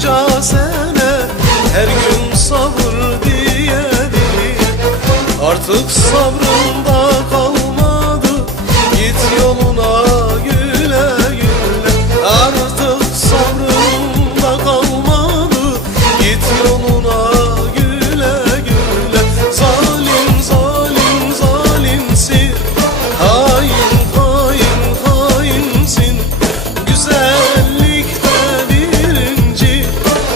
bunca sene her gün sabır diye artık sabrımda kalmadı. Git yoluna güle güle, artık sabrımda kalmadı. Git yoluna güle güle. Zalim zalim zalimsin, hain hain hainsin. Güzellikte birinci,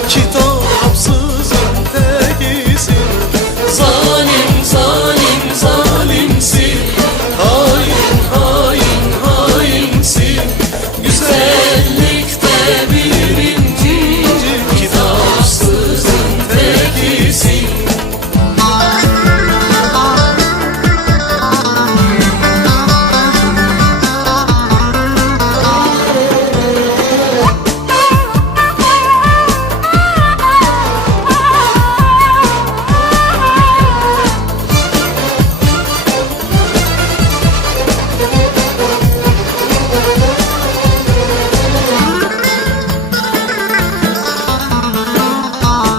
kitapsızın tekisin. Zalim zalim zalimsin, hain hain hainsin. Güzellikte birinci, kitapsızın tekisin.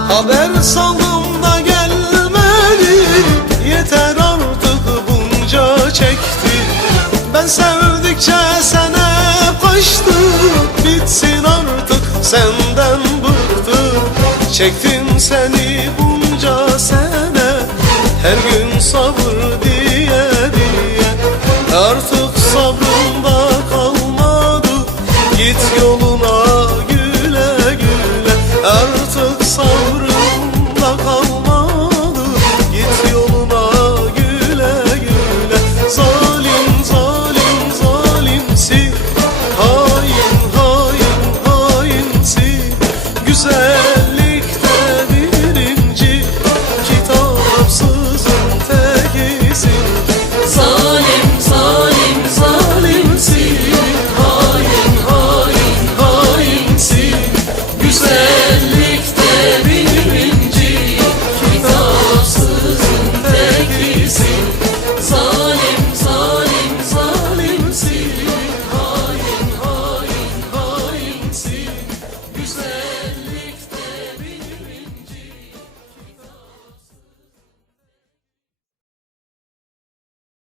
Haber saldım da gelmedi, yeter artık bunca çekti. Ben sevdikçe sen hep kaçtın, bitsin artık senden bıktım. Çektim seni bunca sene, her gün sabır diye artık sabrımda kalmadı. Git yoluna güle güle, artık sabrımda kalmadı. Git yoluna güle güle. Zalim zalim zalimsin, hain hain hainsin. Güzellikte birinci, kitapsızın tekisin. Zalim zalim zalimsin, hain hain hainsin. Güzellikte birinci,